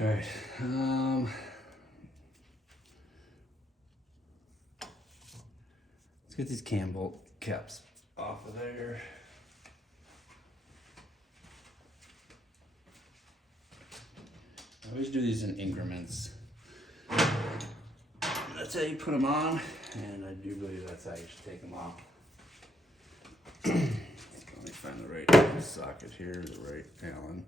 All right. Let's get these cam bolt caps off of there. I always do these in increments. That's how you put them on, and I do believe that's how you should take them off. Let me find the right socket here, the right Allen.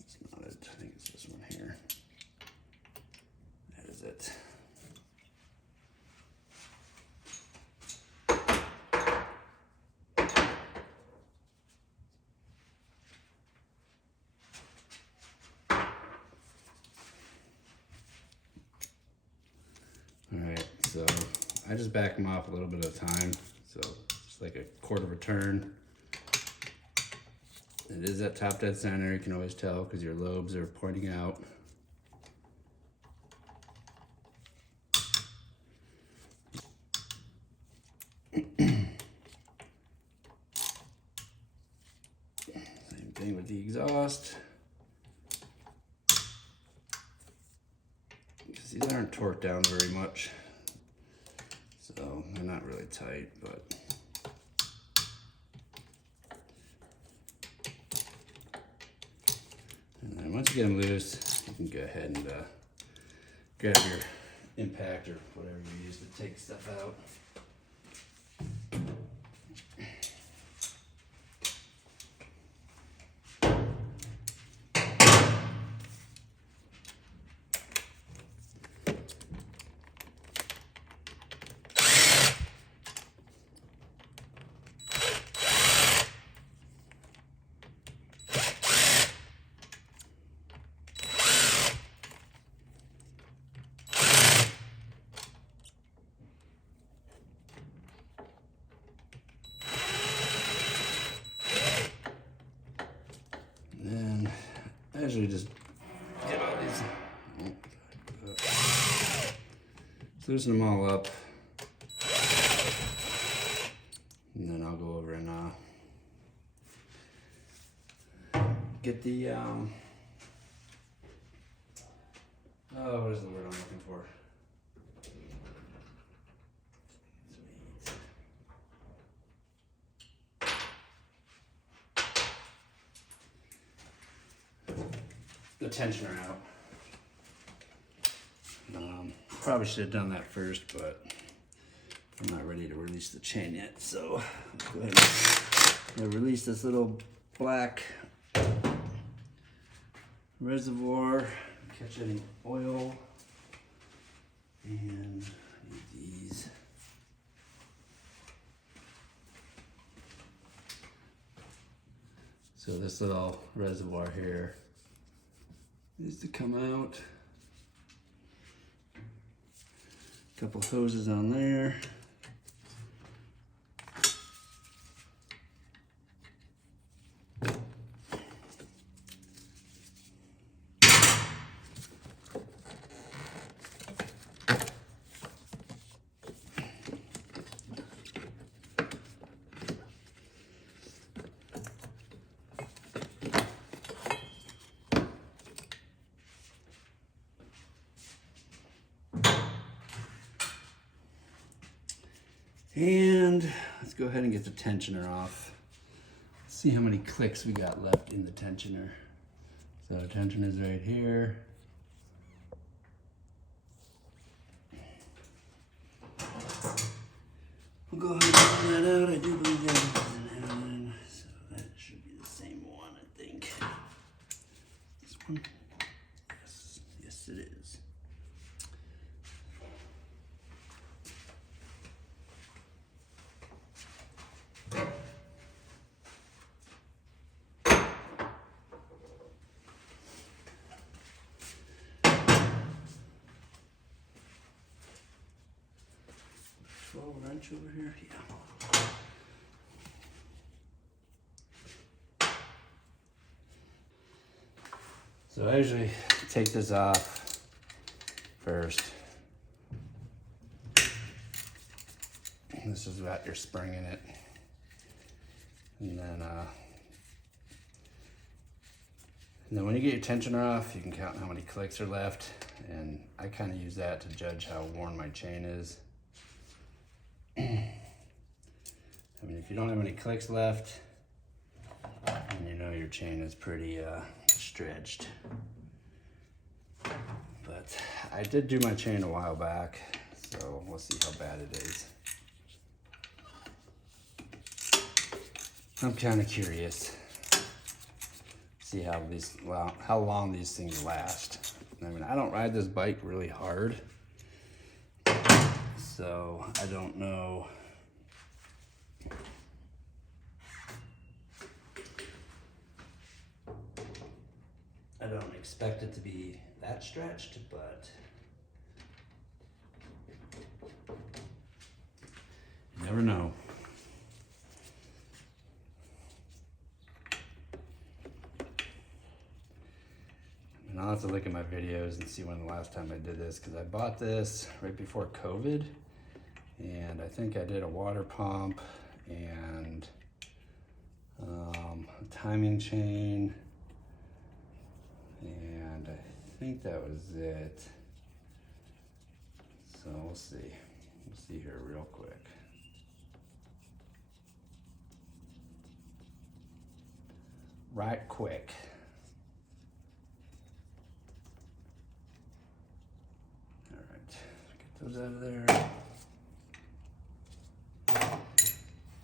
It's not it, I think it's this one here. That is it. Alright, so I just back them off a little bit at a time, so just like a quarter of a turn. It is at top dead center, you can always tell because your lobes are pointing out. Same thing with the exhaust. Because these aren't torqued down very much, so they're not really tight, but and then once you get them loose, you can go ahead and grab your impact or whatever you use to take stuff out. And I usually just get all these, loosen them all up, and then I'll go over and get the oh, what is the word I'm looking for? The tensioner out. Probably should have done that first, but I'm not ready to release the chain yet. So let's go ahead and release this little black reservoir, catch any oil, and need these. So this little reservoir here needs to come out. Couple hoses on there. And let's go ahead and get the tensioner off. Let's see how many clicks we got left in the tensioner. So the tensioner is right here. We'll go ahead and pull that out. I do believe that is an Allen, so that should be the same one, I think. This one? Yes, yes it is. Wrench over here, yeah. So I usually take this off first. This has got your spring in it, and then And then when you get your tensioner off, you can count how many clicks are left, and I kind of use that to judge how worn my chain is. I mean, if you don't have any clicks left, then you know your chain is pretty stretched. But I did do my chain a while back, so we'll see how bad it is. I'm kind of curious. See how how long these things last. I mean, I don't ride this bike really hard, so I don't know. I don't expect it to be that stretched, but you never know. And I'll have to look at my videos and see when the last time I did this, because I bought this right before COVID, and I think I did a water pump and a timing chain, and I think that was it. So we'll see. We'll see here real quick. Right quick. Those out of there.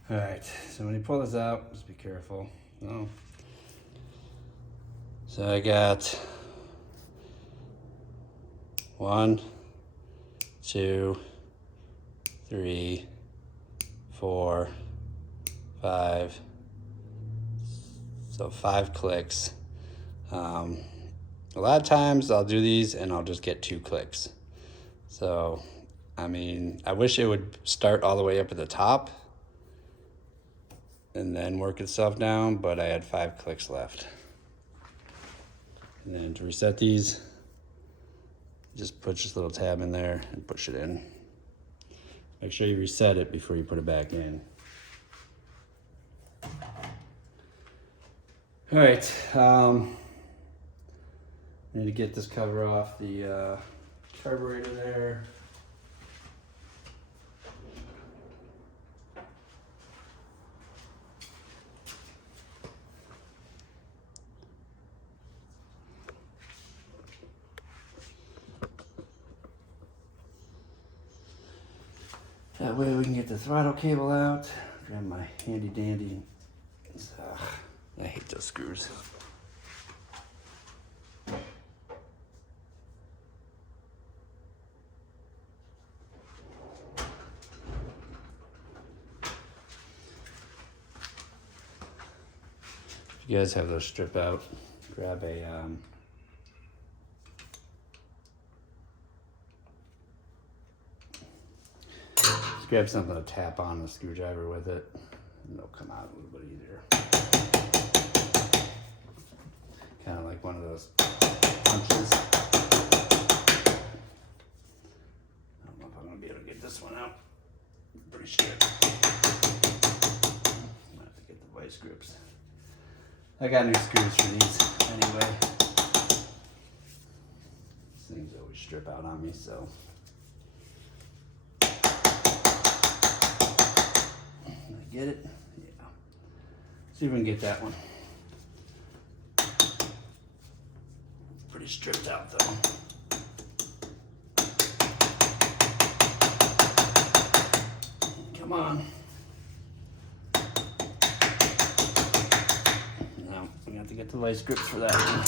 All right, so when you pull this out, just be careful. Oh. So I got 1, 2, 3, 4, 5. So 5 clicks. A lot of times I'll do these and I'll just get 2 clicks. So, I mean, I wish it would start all the way up at the top and then work itself down, but I had 5 clicks left. And then to reset these, just put this little tab in there and push it in. Make sure you reset it before you put it back in. All right, I need to get this cover off the carburetor there. That way we can get the throttle cable out. Grab my handy dandy. I hate those screws. If you guys have those strip out, grab a just grab something to tap on the screwdriver with it, and they'll come out a little bit easier. Kind of like one of those punches. I don't know if I'm gonna be able to get this one out. Pretty strict. I'm gonna have to get the vice grips. I got new screws for these anyway. These things always strip out on me, so. Get it? Yeah. See if we can get that one. Pretty stripped out though. Come on. Now we have to get the vice grips for that one.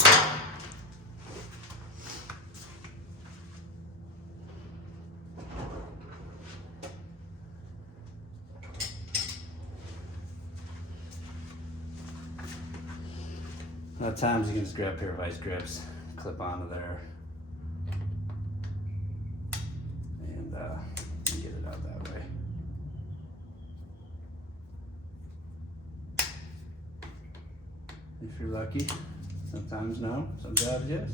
A lot of times you can just grab a pair of vice grips, clip onto there, and get it out that way. If you're lucky, sometimes no, sometimes yes.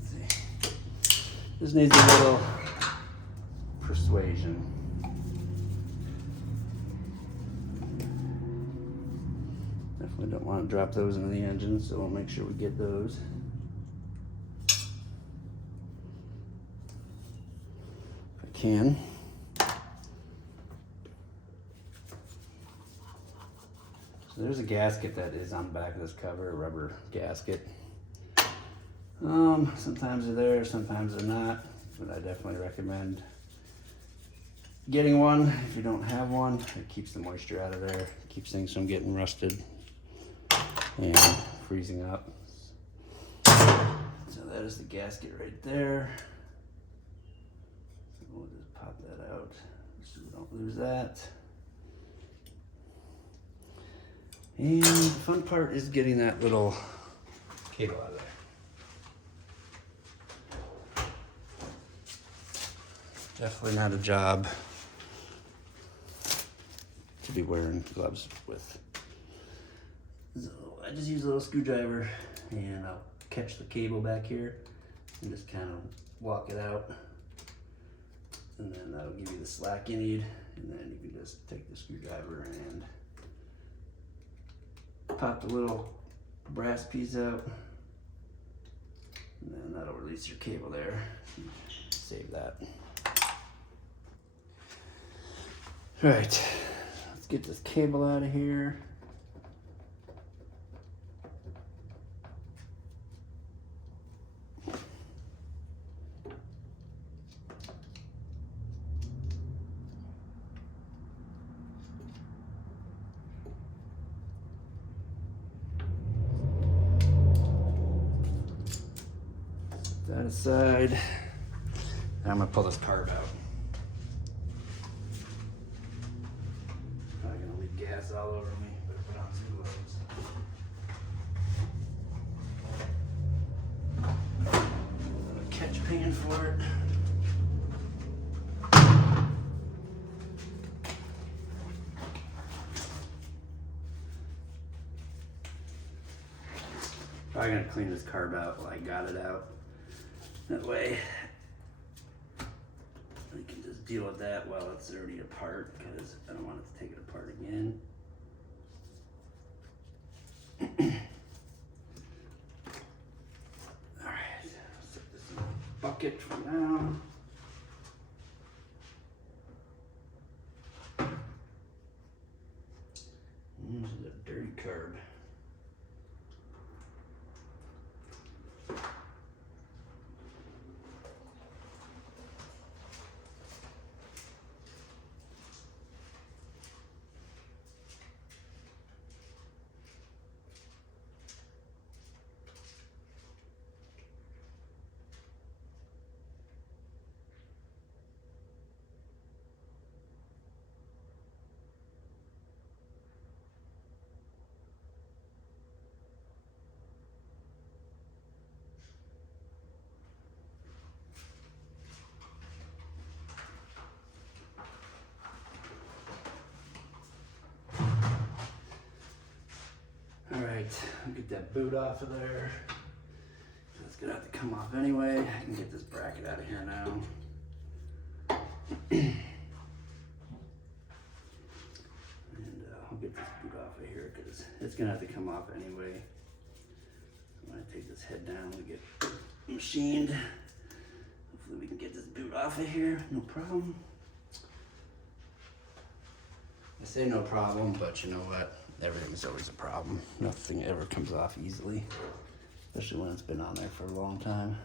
Let's see. This needs a little persuasion. We don't want to drop those into the engine, so we'll make sure we get those. If I can. So there's a gasket that is on the back of this cover, a rubber gasket. Sometimes they're there, sometimes they're not, but I definitely recommend getting one if you don't have one. It keeps the moisture out of there, keeps things from getting rusted and freezing up. So that is the gasket right there. So we'll just pop that out so we don't lose that. And the fun part is getting that little cable out of there. Definitely not a job to be wearing gloves with. So I just use a little screwdriver and I'll catch the cable back here and just kind of walk it out. And then that'll give you the slack you need. And then you can just take the screwdriver and pop the little brass piece out. And then that'll release your cable there. Save that. All right, let's get this cable out of here. Set that aside. Now I'm gonna pull this carb out. Gas all over me, better put on some gloves. A little catch pan for it. Probably gonna clean this carb out while I got it out. That way I can just deal with that while it's already apart, because I don't want it to take it apart again. Alright, set this in a bucket for now. This is a dirty carb. I'll get that boot off of there. That's gonna have to come off anyway. I can get this bracket out of here now. And I'll get this boot off of here because it's gonna have to come off anyway. I'm gonna take this head down and get machined. Hopefully we can get this boot off of here, no problem. I say no problem, but you know what? Everything's always a problem. Nothing ever comes off easily, especially when it's been on there for a long time.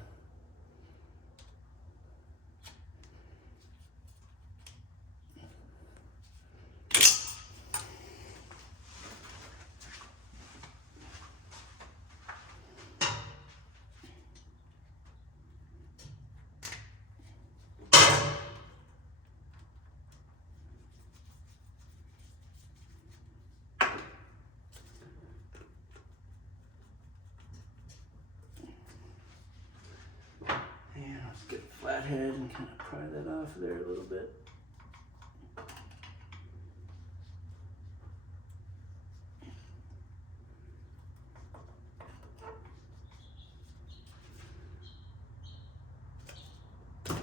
Get a flathead and kind of pry that off there a little bit.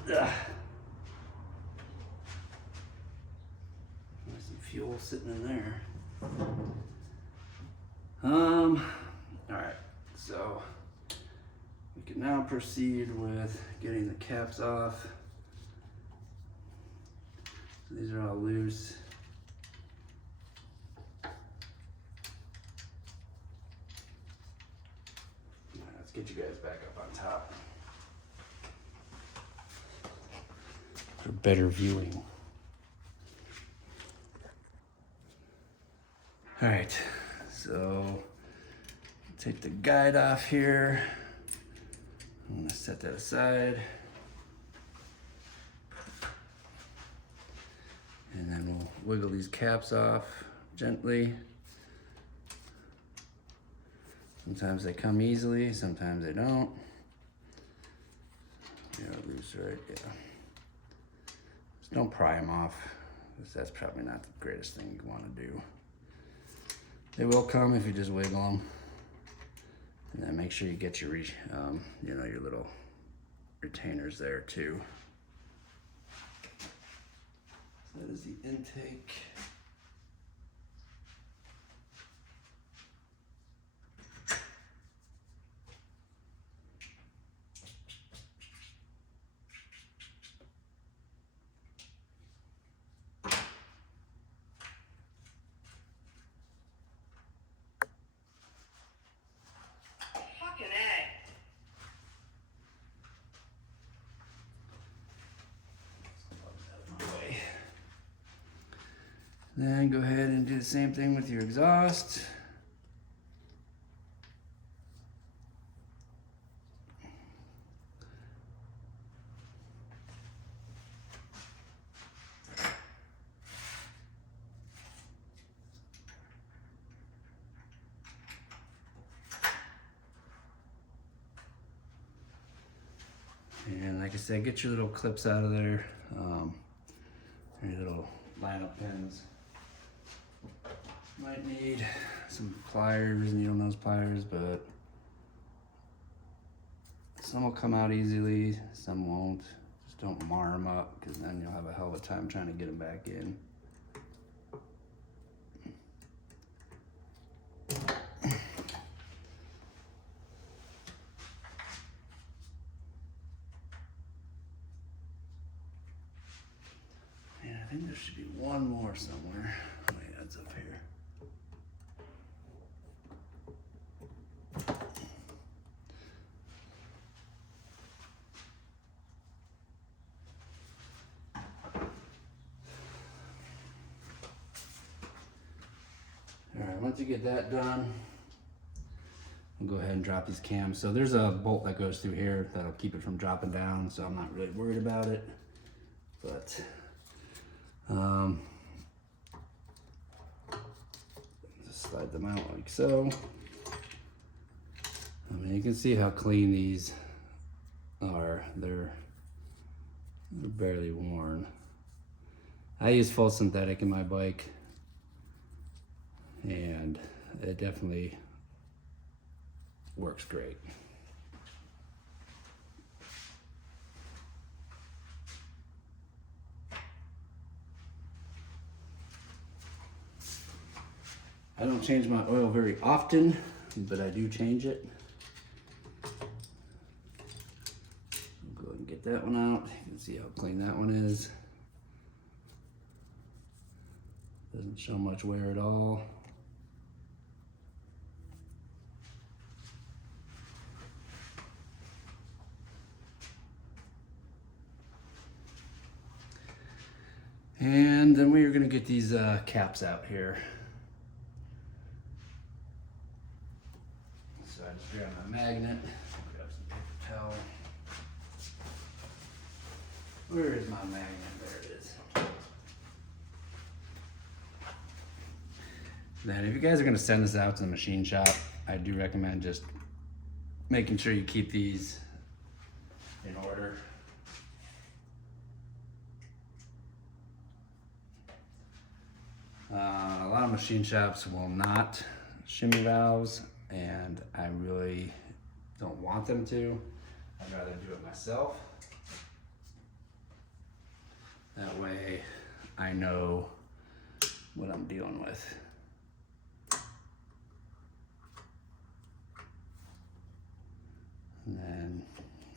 There's some fuel sitting in there. All right, so we can now proceed with getting the caps off. So these are all loose. All right, let's get you guys back up on top for better viewing. All right, so take the guide off here. I'm gonna set that aside. And then we'll wiggle these caps off gently. Sometimes they come easily, sometimes they don't. Yeah, loose, right? Yeah. Just don't pry them off, because that's probably not the greatest thing you want to do. They will come if you just wiggle them. And then make sure you get your, your little retainers there too. So that is the intake. Then go ahead and do the same thing with your exhaust. And like I said, get your little clips out of there, your little lineup pins. Might need some pliers, needle nose pliers, but some will come out easily, some won't. Just don't mar them up, because then you'll have a hell of a time trying to get them back in. And I think there should be one more somewhere. Wait, that's up here. Alright, once you get that done, we'll go ahead and drop these cams. So there's a bolt that goes through here that'll keep it from dropping down, so I'm not really worried about it. But just slide them out like so. I mean, you can see how clean these are. They're barely worn. I use full synthetic in my bike, and it definitely works great. I don't change my oil very often, but I do change it. Go ahead and get that one out. You can see how clean that one is. Doesn't show much wear at all. And then we are going to get these caps out here. So I just grab my magnet, grab some paper towel. Where is my magnet? There it is. Then if you guys are going to send this out to the machine shop, I do recommend just making sure you keep these in order. A lot of machine shops will not shimmy valves, and I really don't want them to. I'd rather do it myself. That way I know what I'm dealing with.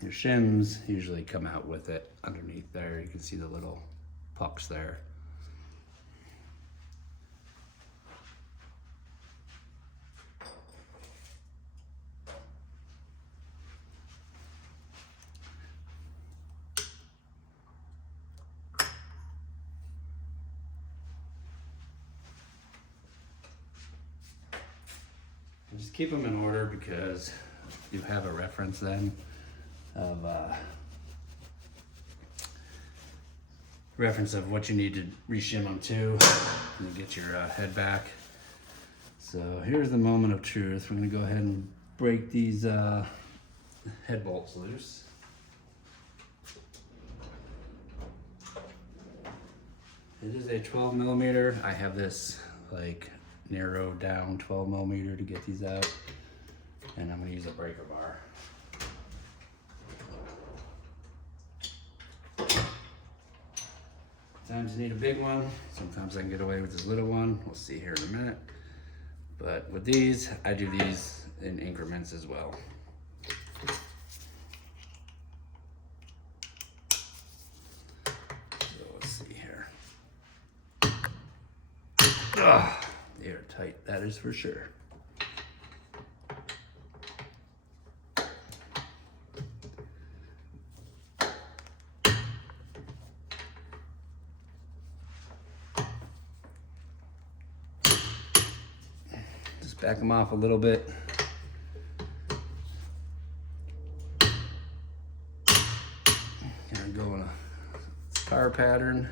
Your shims usually come out with it underneath there. You can see the little pucks there. Just keep them in order because you have a reference then of what you need to reshim them to and you get your head back. So here's the moment of truth. We're going to go ahead and break these head bolts loose. It is a 12 millimeter. I have this like narrowed down 12 millimeter to get these out, and I'm going to use a breaker bar. Sometimes you need a big one, sometimes I can get away with this little one. We'll see here in a minute. But with these, I do these in increments as well. So let's see here. Ugh, they're tight, that is for sure. Back them off a little bit. Kind of go in a star pattern.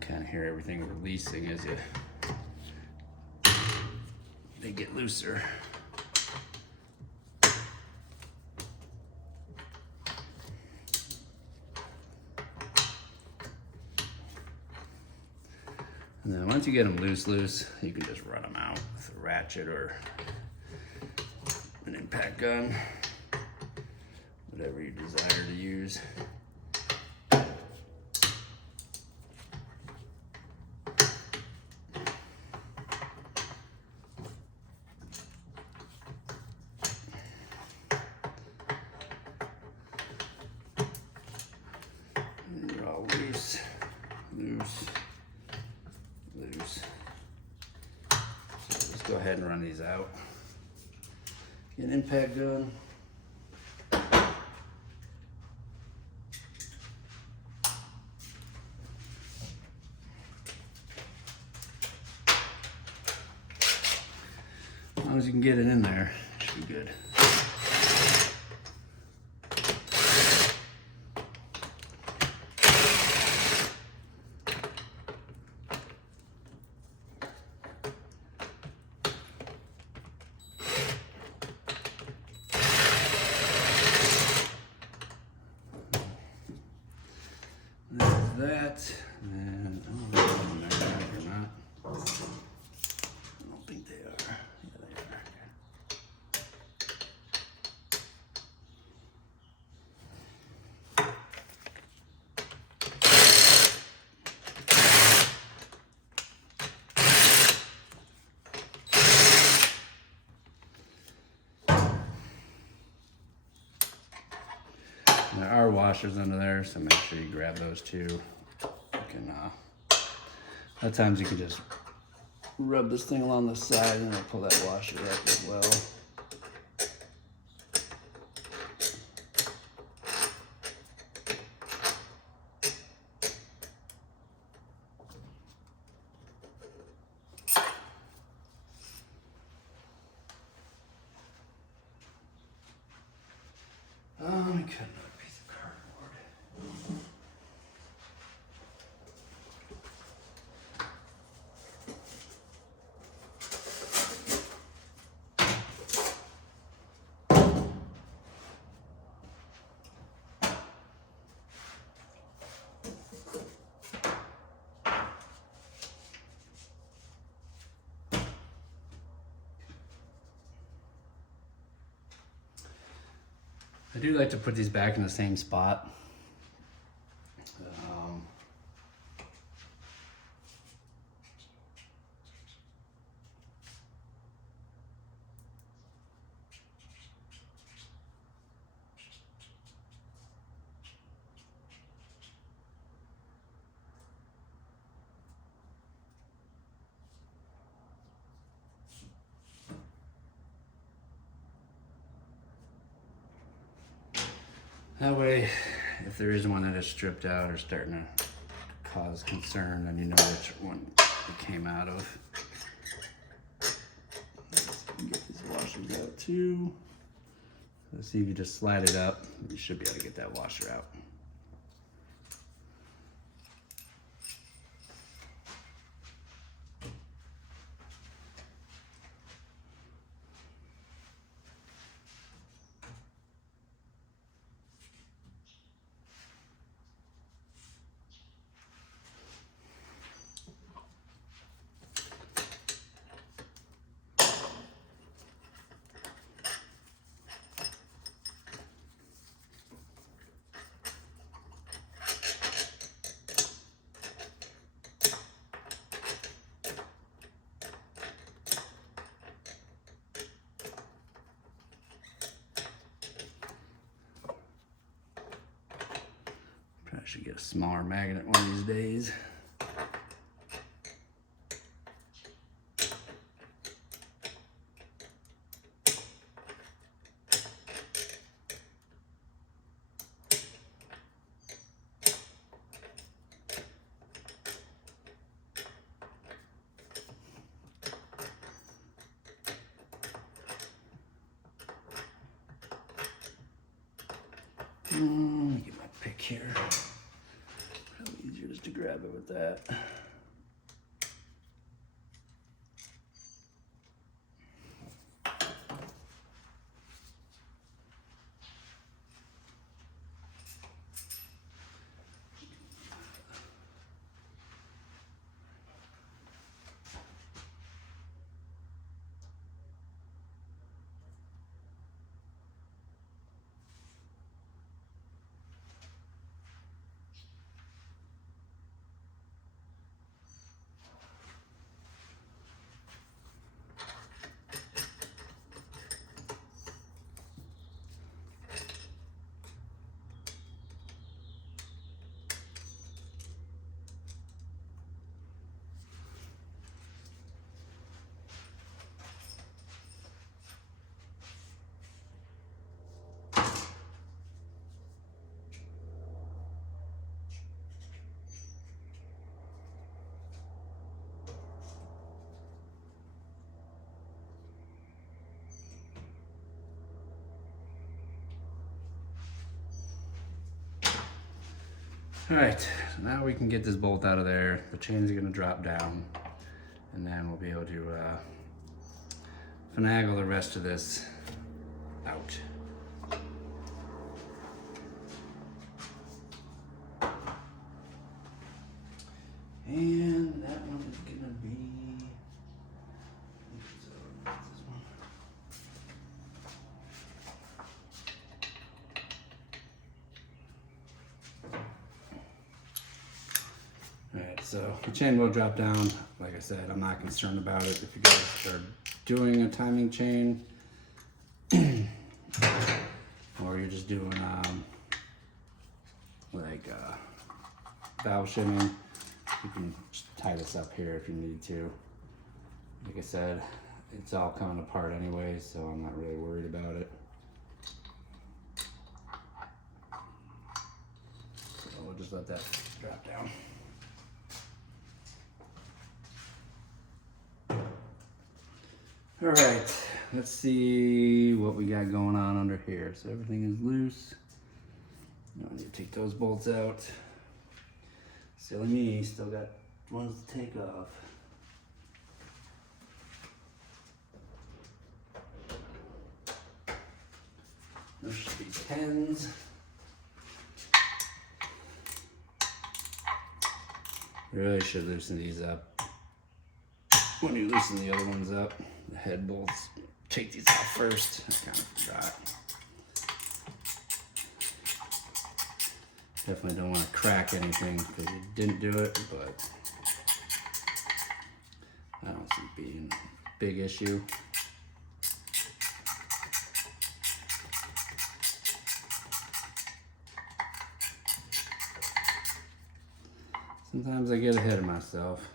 Kind of hear everything releasing as they get looser. And then once you get them loose, you can just run them out with a ratchet or an impact gun, whatever you desire to use. They're all loose, loose, loose. So let's go ahead and run these out. Get an impact gun. As long as you can get it in there, it should be good. That, and I don't know if they're back or not. I don't think they are. Yeah, they are. There are washers under there, so make sure you grab those too. You can, a lot of times you can just rub this thing along the side and it'll pull that washer up as well. Let me cut another piece of cardboard. I do like to put these back in the same spot. That way, if there is one that is stripped out or starting to cause concern, then you know which one it came out of. Let's get these washers out too. Let's see if you just slide it up, you should be able to get that washer out. I should get a smaller magnet one of these days. Let me get my pick here. Probably easier just to grab it with that. All right, so now we can get this bolt out of there. The chain's gonna drop down, and then we'll be able to finagle the rest of this out. And that one is gonna be, this one. Alright, so the chain will drop down. Like I said, I'm not concerned about it. If you guys are doing a timing chain, or you're just doing valve shimming, you can just tie this up here if you need to. Like I said, it's all coming apart anyway, so I'm not really worried about it. So we'll just let that drop down. All right, let's see what we got going on under here. So everything is loose. Now I need to take those bolts out. Silly me, still got ones to take off. There should be 10s. Really should loosen these up. When you loosen the other ones up, the head bolts, take these off first. I kind of forgot. Definitely don't want to crack anything because you didn't do it, but I don't see it being a big issue. Sometimes I get ahead of myself.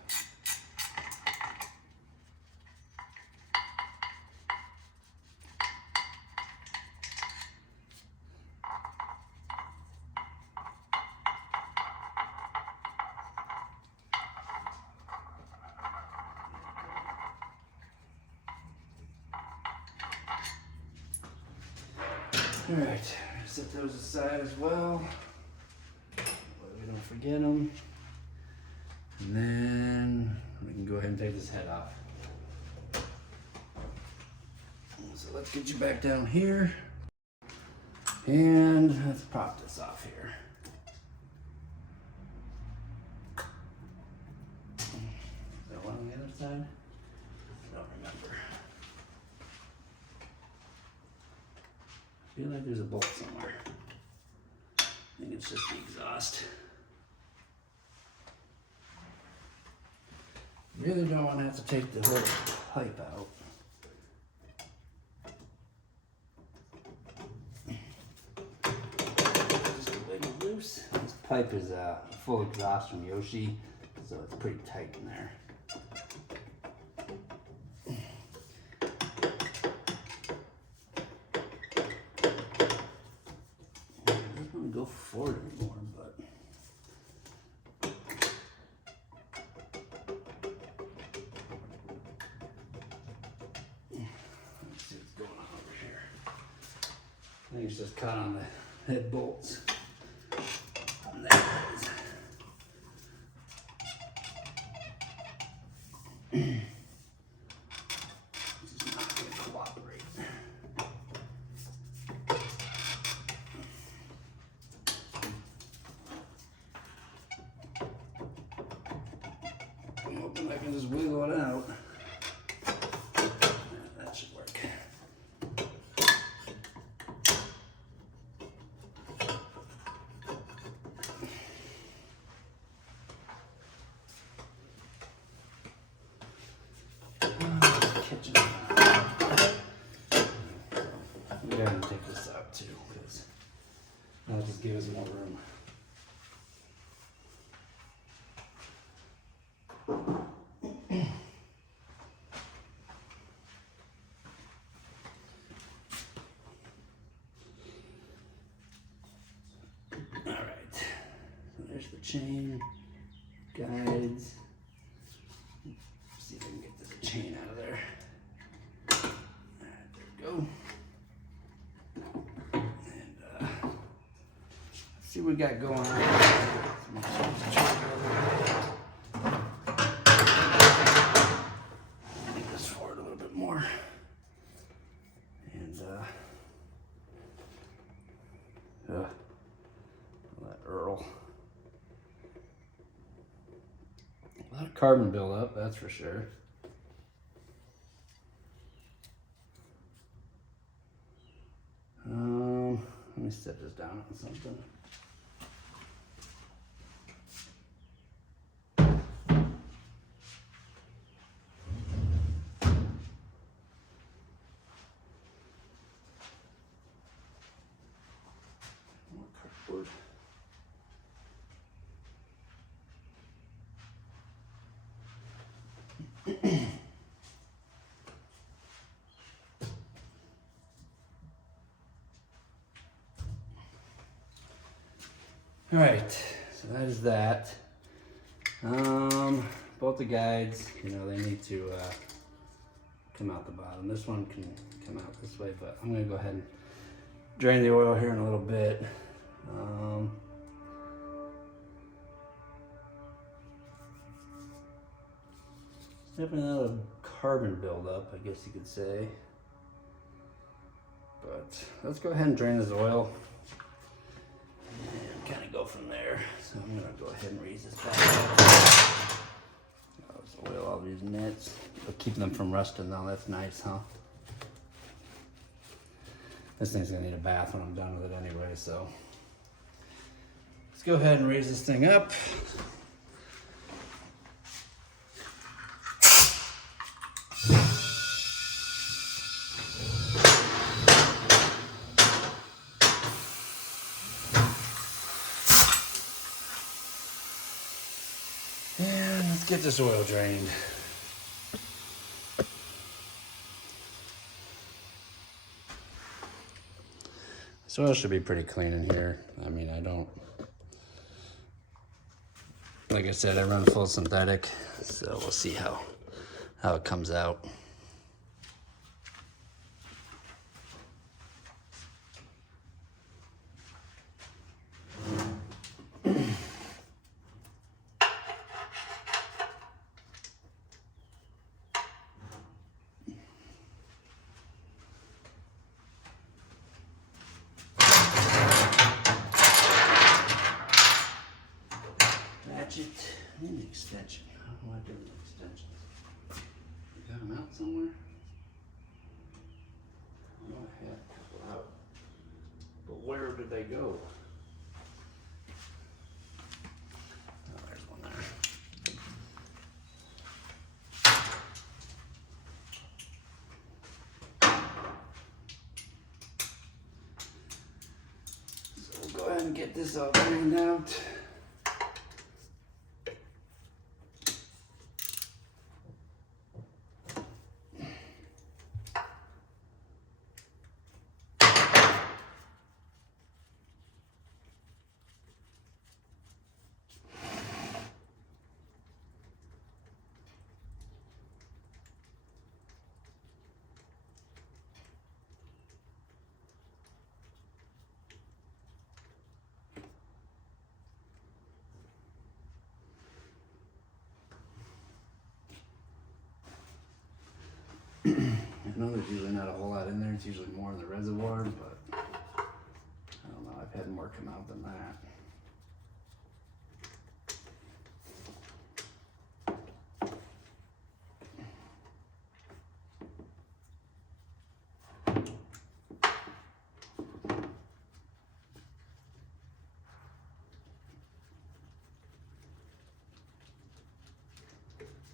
All right, set those aside as well. We don't forget them. And then we can go ahead and take this head off. So let's get you back down here. And let's pop this off here. Is there one on the other side? I don't remember. I feel like there's a bolt somewhere. I think it's just the exhaust. Really don't want to have to take the whole pipe out. Just a little loose. This pipe is full exhaust from Yoshi, so it's pretty tight in there. It doesn't want to go forward anymore, but I think it's just caught on the head bolts. And there it is. This is not going to cooperate. I'm hoping I can just wiggle it out. That should work. We gotta take this out too, because that'll just give us more room. All right, so there's the chain, guides. See if I can get this chain out of there. All right, there we go. And let's see what we got going on. Make this forward a little bit more. And that Earl. A lot of carbon buildup, that's for sure. Let me set this down on something. More cardboard. All right, so that is that. Both the guides, you know, they need to come out the bottom. This one can come out this way, but I'm gonna go ahead and drain the oil here in a little bit. Definitely not a carbon buildup, I guess you could say. But let's go ahead and drain this oil and kind of go from there. So I'm gonna go ahead and raise this back up. Let's oil all these nets. It'll keep them from rusting though, that's nice, huh? This thing's gonna need a bath when I'm done with it anyway, so. let's go ahead and raise this thing up. And let's get this oil drained. This oil should be pretty clean in here. I mean, like I said, I run full synthetic, so we'll see how it comes out. Ratchet and extension. How do I do the extensions? You got them out somewhere? Oh, I had a couple out. But where did they go? Oh, there's one there. So we'll go ahead and get this all cleaned out. I know there's usually not a whole lot in there, it's usually more in the reservoir, but I don't know, I've had more come out than that.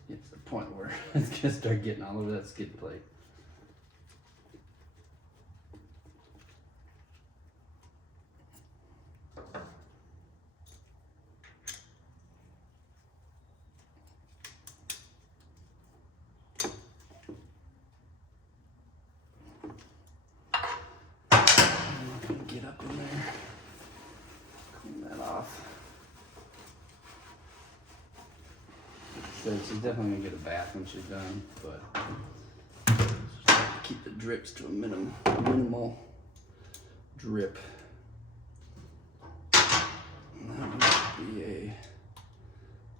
It's the point where it's gonna start getting all over that skid plate. Get up in there, clean that off. So she's definitely gonna get a bath when she's done, but just try to keep the drips to a minimal drip. And that one should be a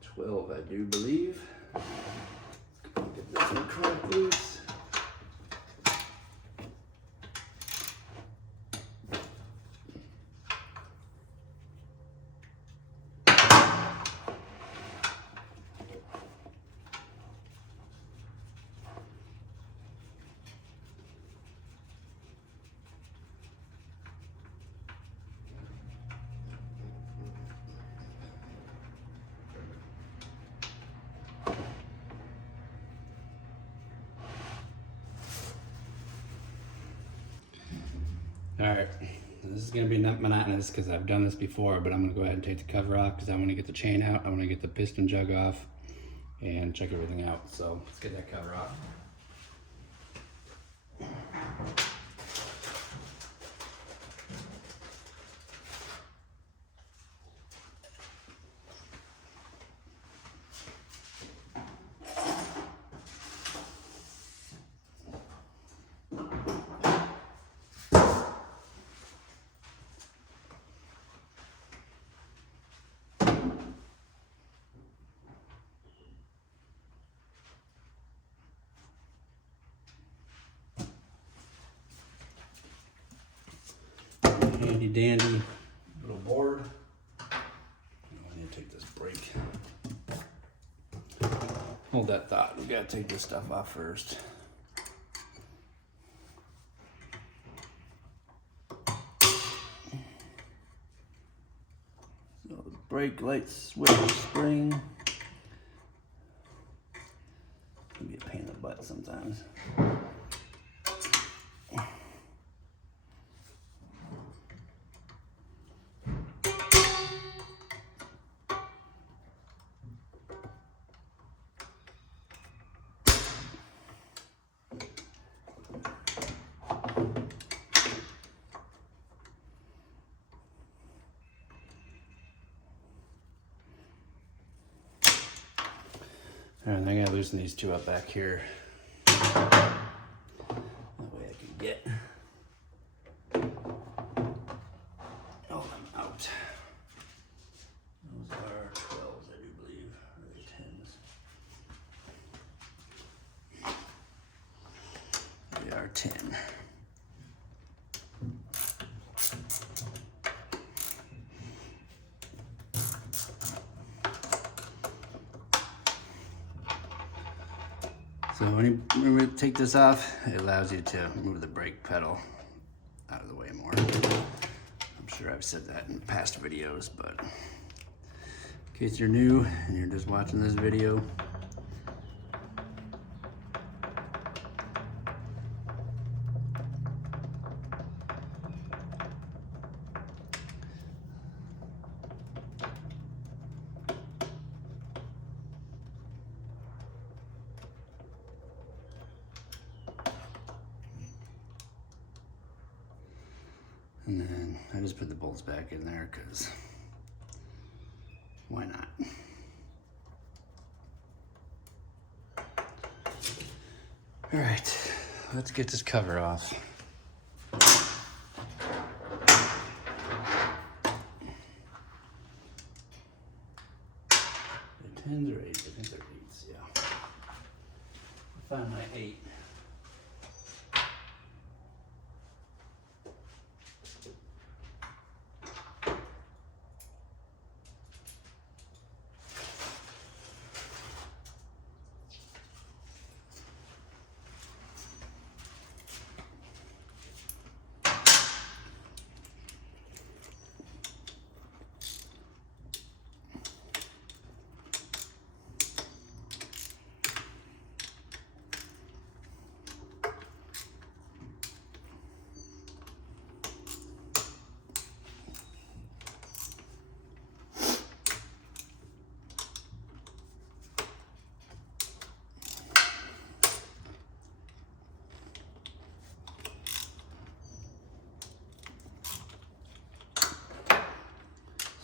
12, I do believe. Let's go get this one cracked loose. All right, this is gonna be not monotonous because I've done this before, but I'm gonna go ahead and take the cover off because I wanna get the chain out, I wanna get the piston jug off and check everything out. So let's get that cover off. Handy dandy little board. I need to take this brake. Hold that thought. We gotta take this stuff off first. So brake light switch spring. Can be a pain in the butt sometimes. And I'm gonna loosen these two up back here. That way I can get all of them out. Those are 12s, I do believe, or 10s. They are 10. So when you take this off, it allows you to move the brake pedal out of the way more. I'm sure I've said that in past videos, but in case you're new and you're just watching this video, and then I just put the bolts back in there because why not? All right, let's get this cover off. They're 10s or 8s? I think they're 8s, yeah. I found my 8.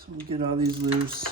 So we'll get all these loose.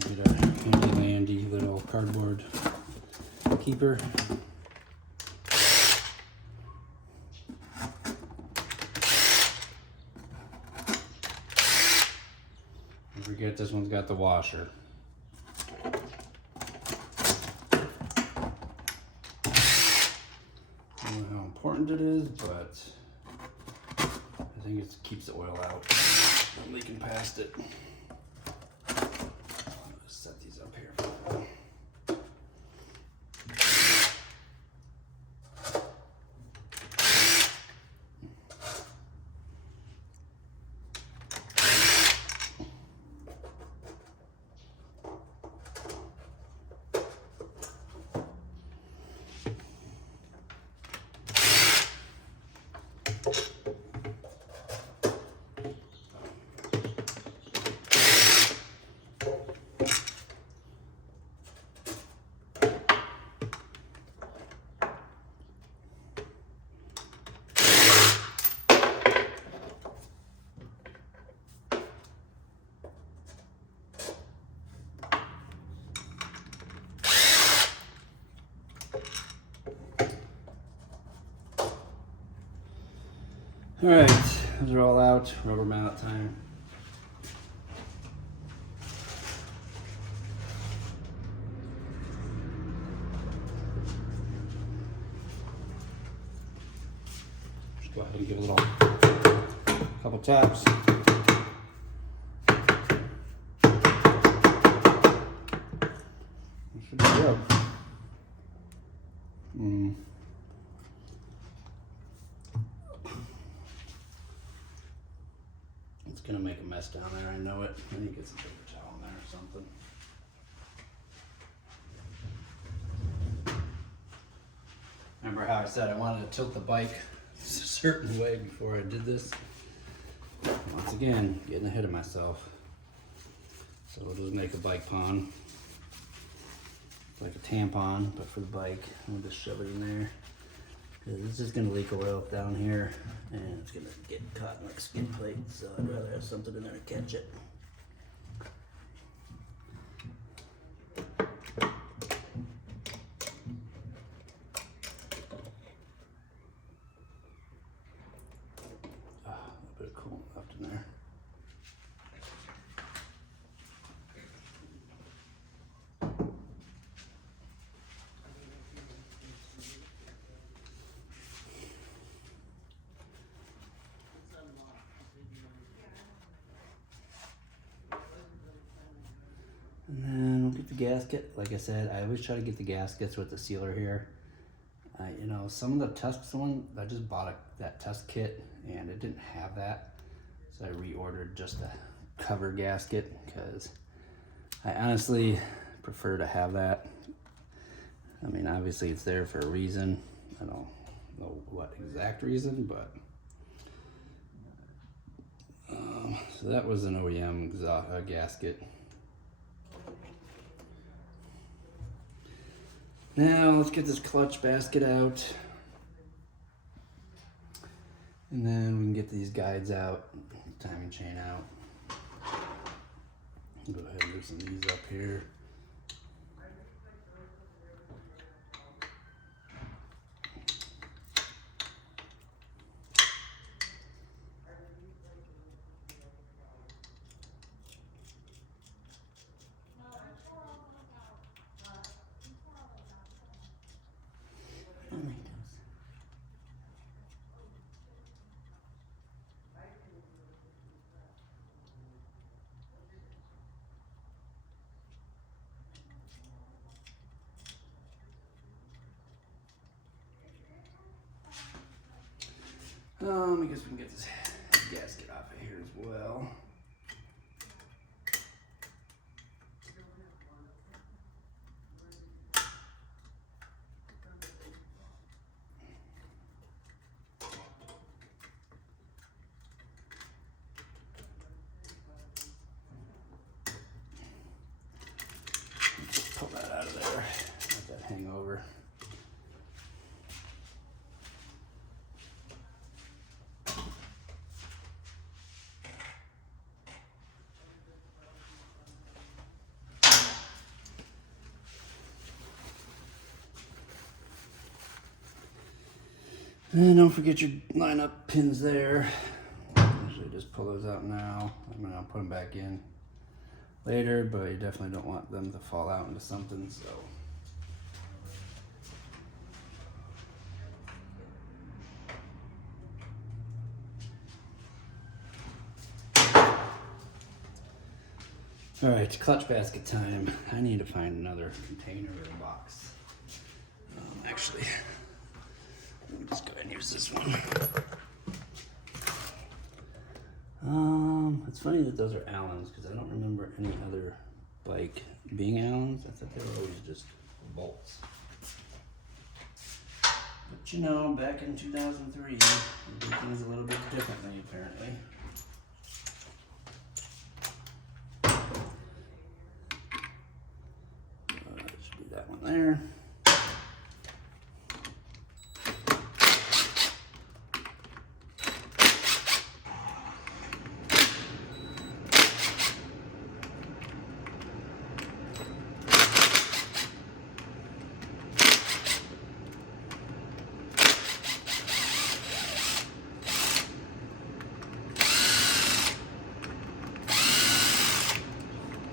Get a handy little cardboard keeper. Don't forget this one's got the washer. I don't know how important it is, but I think it keeps the oil out from leaking past it. Set these up here. Alright, those are all out. Rubber mallet time. Just go ahead and give it a couple taps. Should be good. It's gonna make a mess down there, I know it. I need to get some paper towel in there or something. Remember how I said I wanted to tilt the bike a certain way before I did this? Once again, getting ahead of myself. So we'll just make a bike pond. Like a tampon, but for the bike. We'll just shove it in there. Because it's just gonna leak oil down here and it's gonna get caught in like a skin plate, so I'd rather have something in there to catch it. A bit of coolant left in there. And then we'll get the gasket. Like I said, I always try to get the gaskets with the sealer here. You know, some of the test one, I just bought that test kit and it didn't have that. So I reordered just a cover gasket because I honestly prefer to have that. I mean, obviously it's there for a reason. I don't know what exact reason, but so that was an OEM gasket. Now let's get this clutch basket out, and then we can get these guides out, timing chain out. Go ahead and loosen these up here. I guess we can get this gasket off of here as well. Just pull that out of there, let that hang over. And don't forget your lineup pins there. Usually just pull those out now. I mean, I'll put them back in later, but you definitely don't want them to fall out into something, so. All right, clutch basket time. I need to find another container or a box. Actually, let me just go ahead and use this one. It's funny that those are Allens because I don't remember any other bike being Allens. I thought they were always just bolts. But you know, back in 2003, we did things a little bit differently apparently. Should be that one there.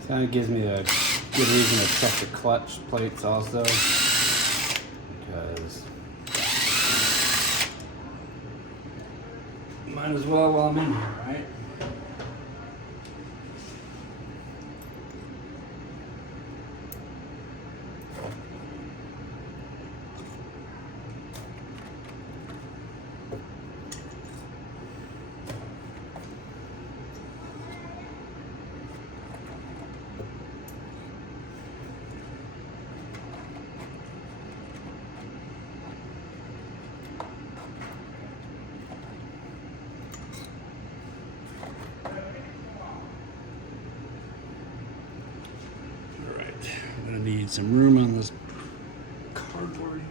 Kind of gives me a good reason to check the clutch plates also, because might as well while I'm in here, right? I'm gonna need some room on this cardboard here.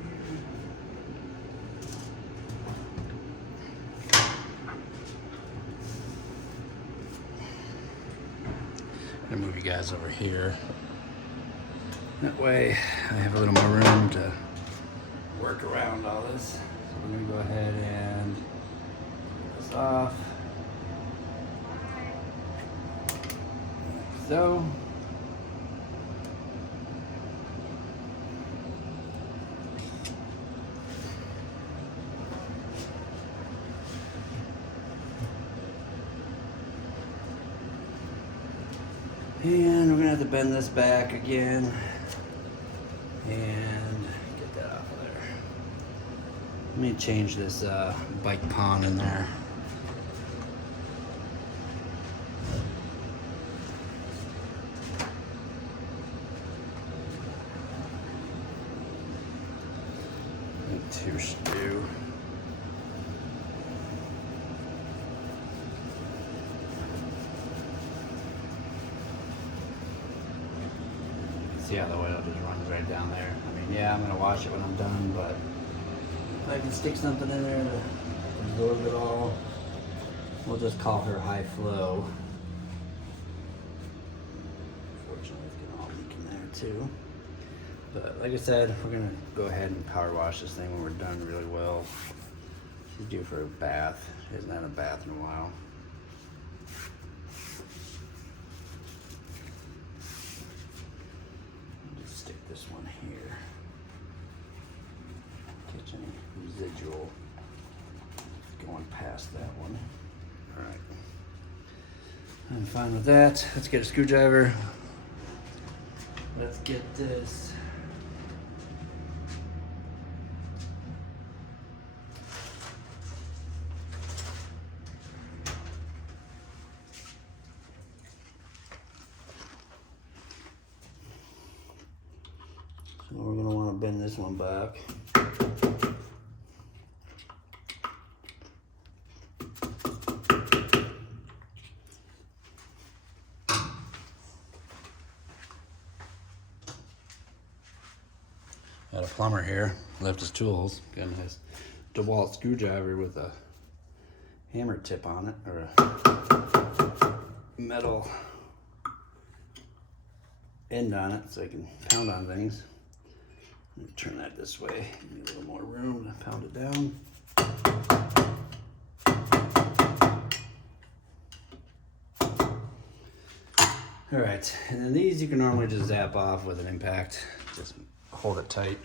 I'm gonna move you guys over here. That way I have a little more room to work around all this. So I'm gonna go ahead and take this off. Like so. And we're gonna have to bend this back again and get that off of there. Let me change this bike pond in there. Two should do. See how the oil just runs right down there. I mean, yeah, I'm gonna wash it when I'm done, but if I can stick something in there to absorb it all, we'll just call her high flow. Unfortunately, it's gonna all leak in there too. But like I said, we're gonna go ahead and power wash this thing when we're done really well. She's due for a bath. She hasn't had a bath in a while. This one here. Catch any residual going past that one. All right. I'm fine with that. Let's get a screwdriver. Let's get this. So we're going to want to bend this one back. Got a plumber here, left his tools. Got his DeWalt screwdriver with a hammer tip on it, or a metal end on it so I can pound on things. Let me turn that this way, give me a little more room to pound it down. All right, and then these you can normally just zap off with an impact. Just hold it tight.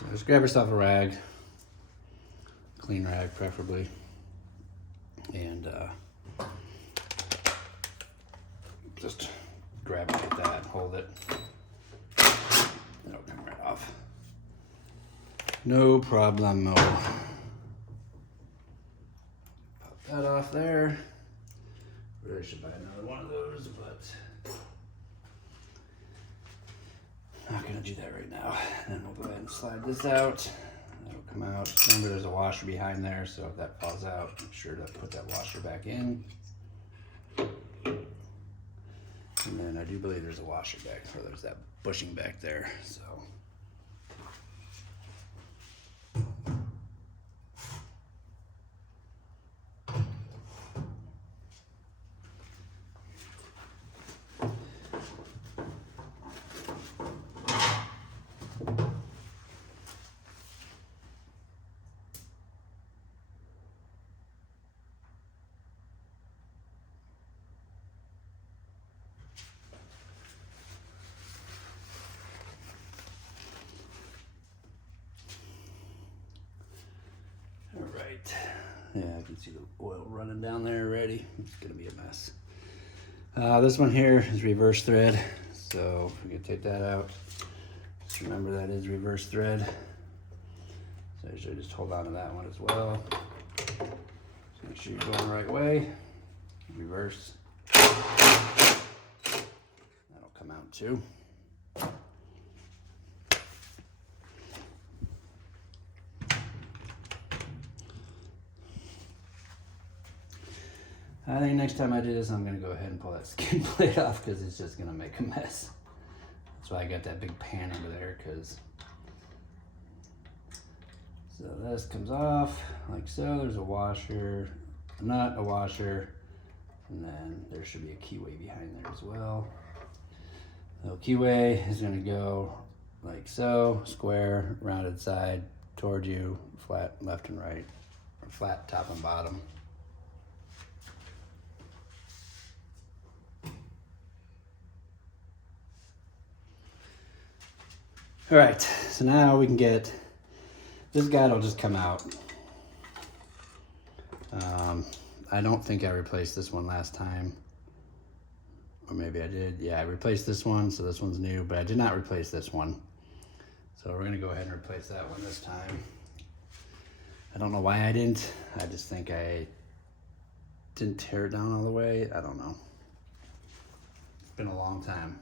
So just grab yourself a rag, clean rag preferably. just grab it like that, hold it. It'll come right off. No problemo. Pop that off there. Really should buy another one of those, but not gonna do that right now. And then we'll go ahead and slide this out. That'll come out. Remember, there's a washer behind there, so if that falls out, make sure to put that washer back in. And then I do believe there's a washer back, or there's that bushing back there, so. Alright, yeah, I can see the oil running down there already. It's gonna be a mess. This one here is reverse thread, so we can take that out. Just remember that is reverse thread. So I should just hold on to that one as well. Just make sure you're going the right way. Reverse. That'll come out too. I think next time I do this, I'm gonna go ahead and pull that skin plate off because it's just gonna make a mess. That's why I got that big pan over there, because so this comes off like so. There's a washer, not a washer, and then there should be a keyway behind there as well. So keyway is gonna go like so, square, rounded side toward you, flat left and right, or flat top and bottom. All right, so now we can get, this guide will just come out. I don't think I replaced this one last time. Or maybe I did. Yeah, I replaced this one, so this one's new, but I did not replace this one. So we're gonna go ahead and replace that one this time. I don't know why I didn't. I just think I didn't tear it down all the way. I don't know. It's been a long time.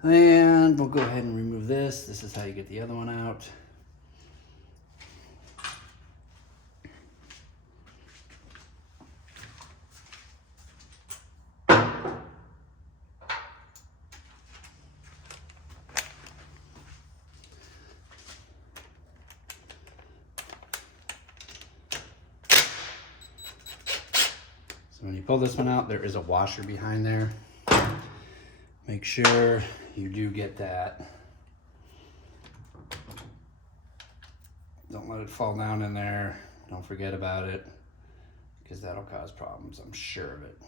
And we'll go ahead and remove this. This is how you get the other one out. So when you pull this one out, there is a washer behind there. Make sure you do get that. Don't let it fall down in there. Don't forget about it, because that'll cause problems, I'm sure of it.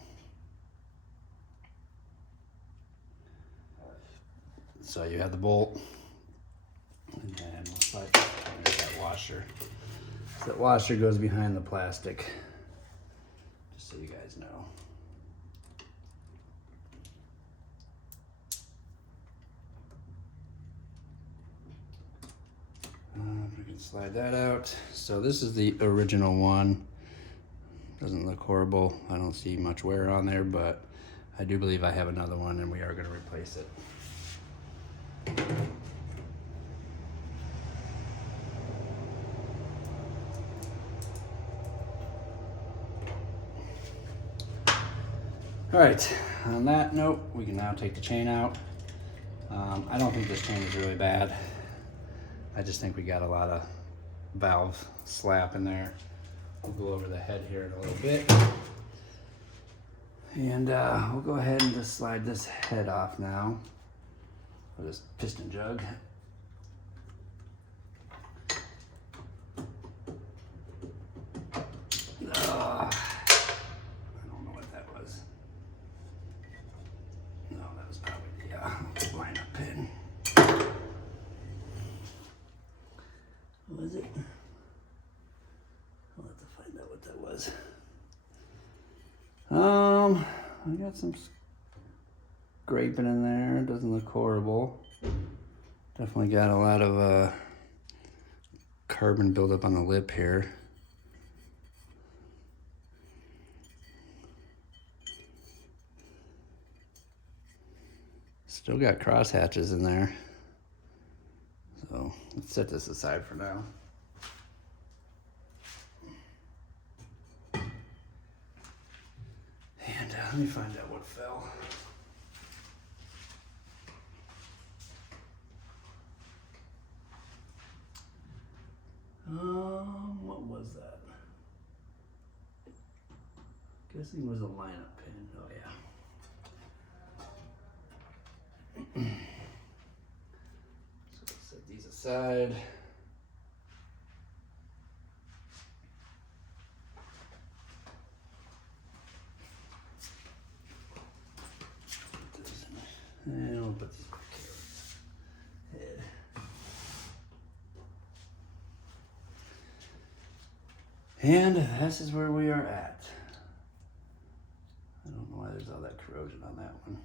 So you have the bolt, and then we'll slide that washer. So that washer goes behind the plastic, just so you guys know. We can slide that out. So this is the original one. Doesn't look horrible. I don't see much wear on there, but I do believe I have another one and we are going to replace it. All right, on that note, we can now take the chain out. I don't think this chain is really bad. I just think we got a lot of valve slap in there. We'll go over the head here in a little bit. And we'll go ahead and just slide this head off now, or this piston jug. I don't know what that was. No, that was probably the liner pin. What was it? I'll have to find out what that was. I got some scraping in there. It doesn't look horrible. Definitely got a lot of carbon buildup on the lip here. Still got cross hatches in there. So let's set this aside for now. And let me find out what fell. What was that? Guessing it was a lineup pin. Oh yeah. So let's set these aside. And we'll put these back here. Head. And this is where we are at. I don't know why there's all that corrosion on that one.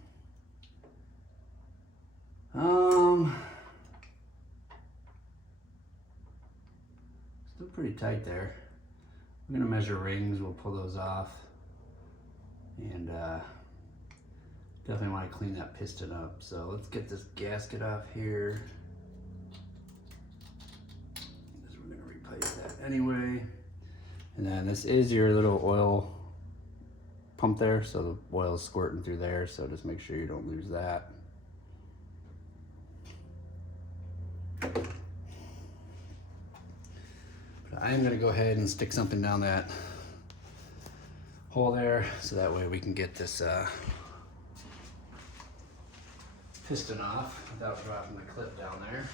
Still pretty tight there. We're gonna measure rings, we'll pull those off. And definitely want to clean that piston up. So let's get this gasket off here. Because we're gonna replace that anyway. And then this is your little oil pump there, so the oil is squirting through there, so just make sure you don't lose that. But I am gonna go ahead and stick something down that hole there, so that way we can get this piston off without dropping the clip down there.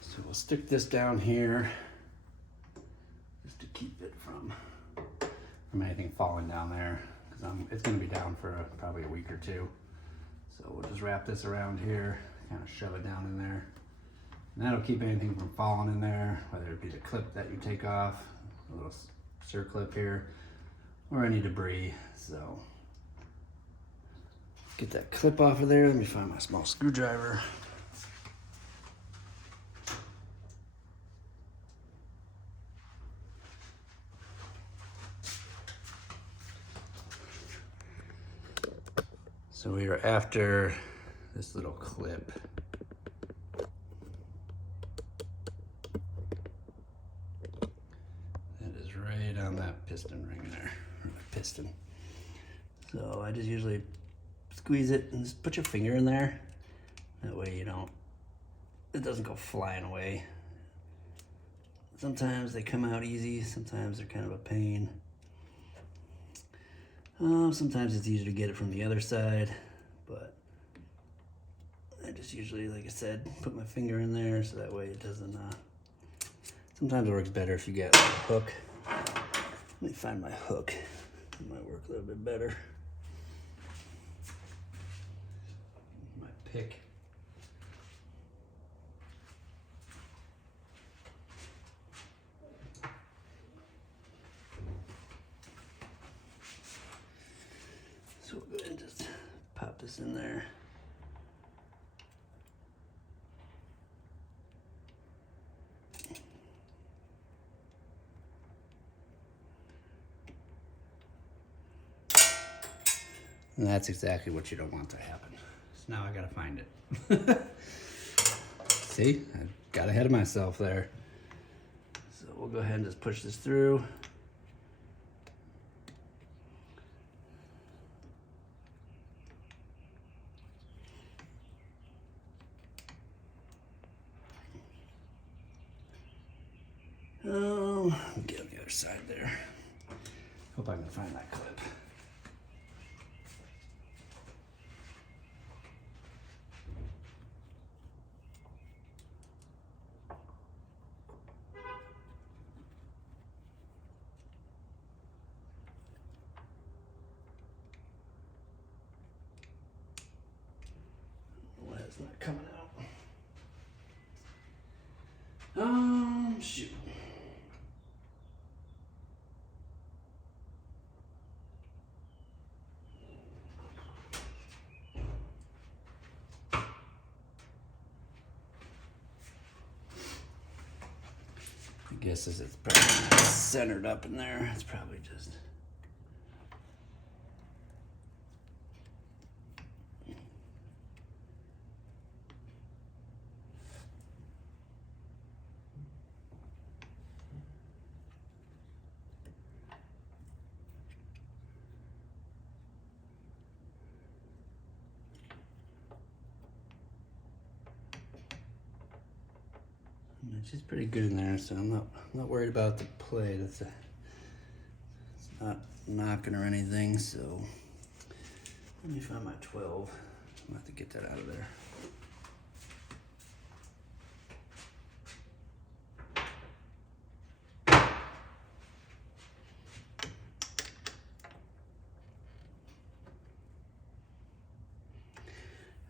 So we'll stick this down here just to keep it from anything falling down there, because it's going to be down for probably a week or two. So we'll just wrap this around here, kind of shove it down in there, and that'll keep anything from falling in there, whether it be the clip that you take off, a little circlip here, or any debris. So get that clip off of there. Let me find my small screwdriver. So we are after this little clip. That is right on that piston ring there, or that piston. So I just usually squeeze it and just put your finger in there. That way it doesn't go flying away. Sometimes they come out easy, sometimes they're kind of a pain. Sometimes it's easier to get it from the other side, but I just usually, like I said, put my finger in there so that way it doesn't, sometimes it works better if you get like a hook. Let me find my hook. It might work a little bit better. My pick. So we'll go ahead and just pop this in there. And that's exactly what you don't want to happen. So now I gotta find it. See, I got ahead of myself there. So we'll go ahead and just push this through. Get on the other side there. Hope I can find that clip. guess is it's probably not centered up in there. It's probably just. She's pretty good in there, so I'm not worried about the play. It's not knocking or anything. So let me find my 12. I'm gonna have to get that out of there.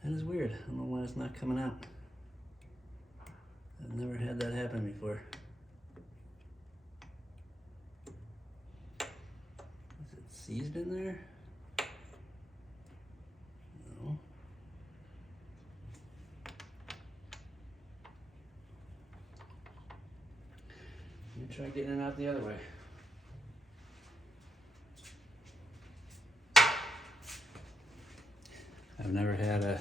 That is weird. I don't know why it's not coming out. I've never had that happen before. Is it seized in there? No. Let me try getting it out the other way. I've never had a.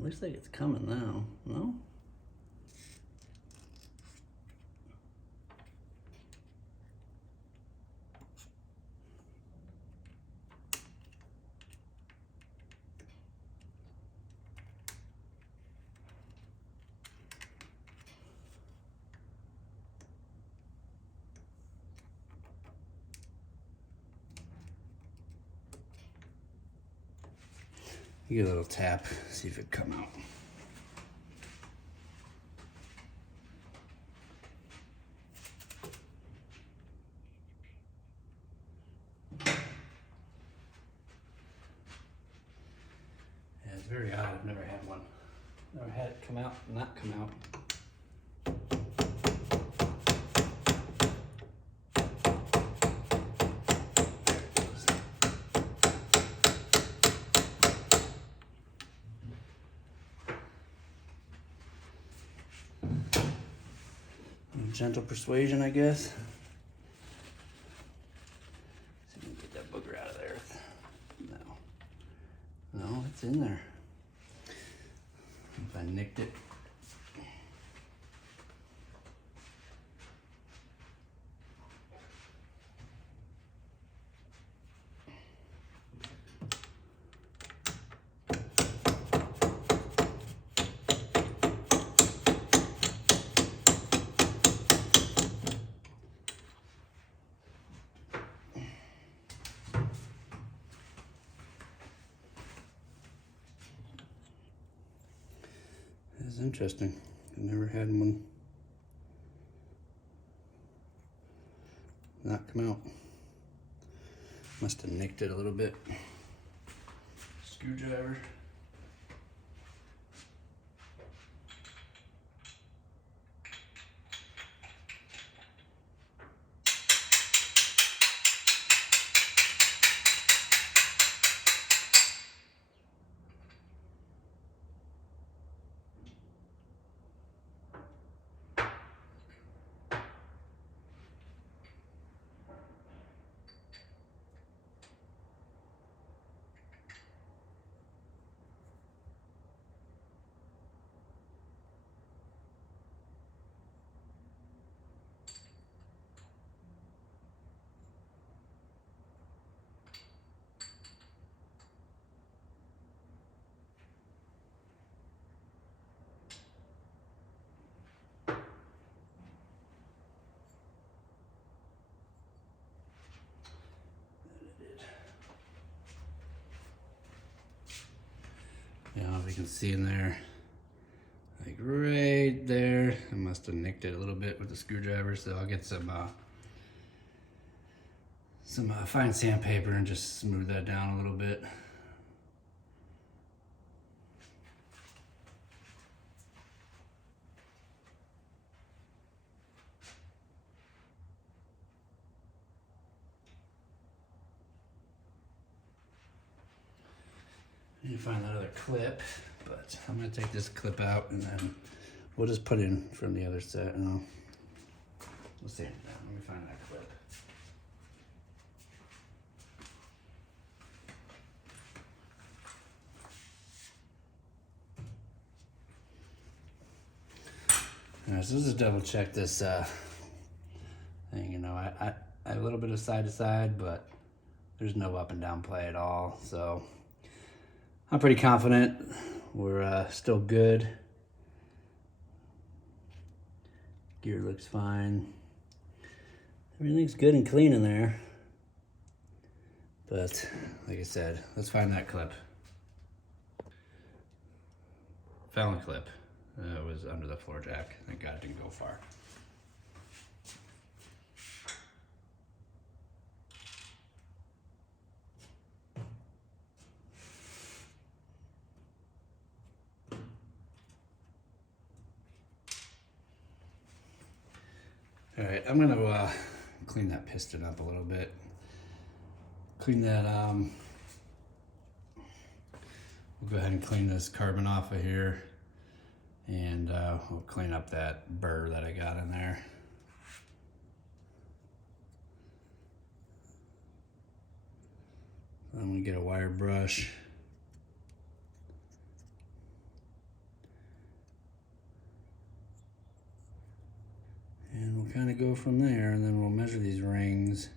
Looks like it's coming now. No? Give it a little tap, see if it come out. Yeah, it's very odd. I've never had one. Never had it come out and not come out. Gentle persuasion, I guess. See if we can get that booger out of there. No, it's in there. If I nicked it. It's interesting. I've never had one not come out. Must have nicked it a little bit. Screwdriver. You know, if you can see in there, like right there, I must have nicked it a little bit with the screwdriver, so I'll get some fine sandpaper and just smooth that down a little bit. I need to find that other clip, but I'm gonna take this clip out and then we'll just put in from the other side. No. Let's sand it down. Let me find that clip. Alright, so let's just double check this thing. You know, I have a little bit of side to side, but there's no up and down play at all. So I'm pretty confident we're still good. Gear looks fine. Everything's good and clean in there. But like I said, let's find that clip. Found the clip. It was under the floor jack. Thank God it didn't go far. All right, I'm gonna clean that piston up a little bit. Clean that, we'll go ahead and clean this carbon off of here. And we'll clean up that burr that I got in there. I'm gonna get a wire brush. And we'll kind of go from there, and then we'll measure these rings.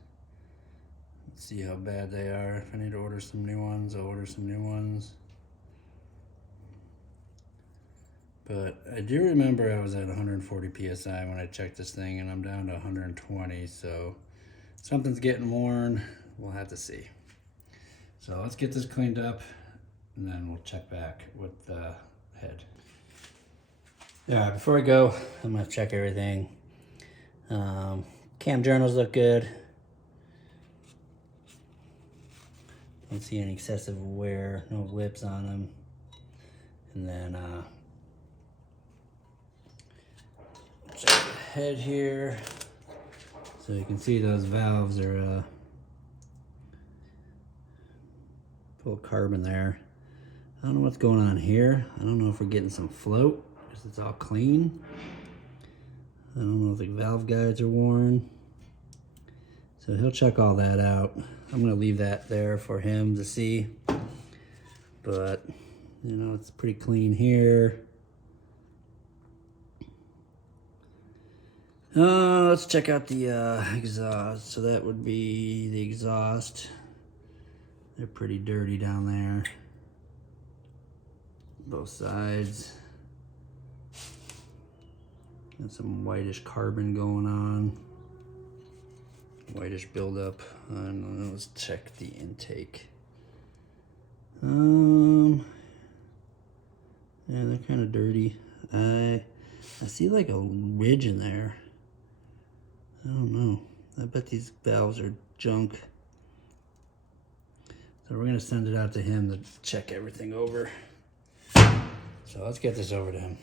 Let's see how bad they are. If I need to order some new ones, I'll order some new ones. But I do remember I was at 140 PSI when I checked this thing, and I'm down to 120, so something's getting worn. We'll have to see. So let's get this cleaned up, and then we'll check back with the head. Yeah, before I go, I'm gonna check everything. Cam journals look good. Don't see any excessive wear, no lips on them. And then check the head here. So you can see those valves are full of carbon there. I don't know what's going on here. I don't know if we're getting some float because it's all clean. I don't know if the valve guides are worn. So he'll check all that out. I'm gonna leave that there for him to see. But, you know, it's pretty clean here. Let's check out the exhaust. So that would be the exhaust. They're pretty dirty down there. Both sides. Got some whitish carbon going on. Whitish buildup. And let's check the intake. Yeah, they're kind of dirty. I see like a ridge in there. I don't know. I bet these valves are junk. So we're gonna send it out to him to check everything over. So let's get this over to him.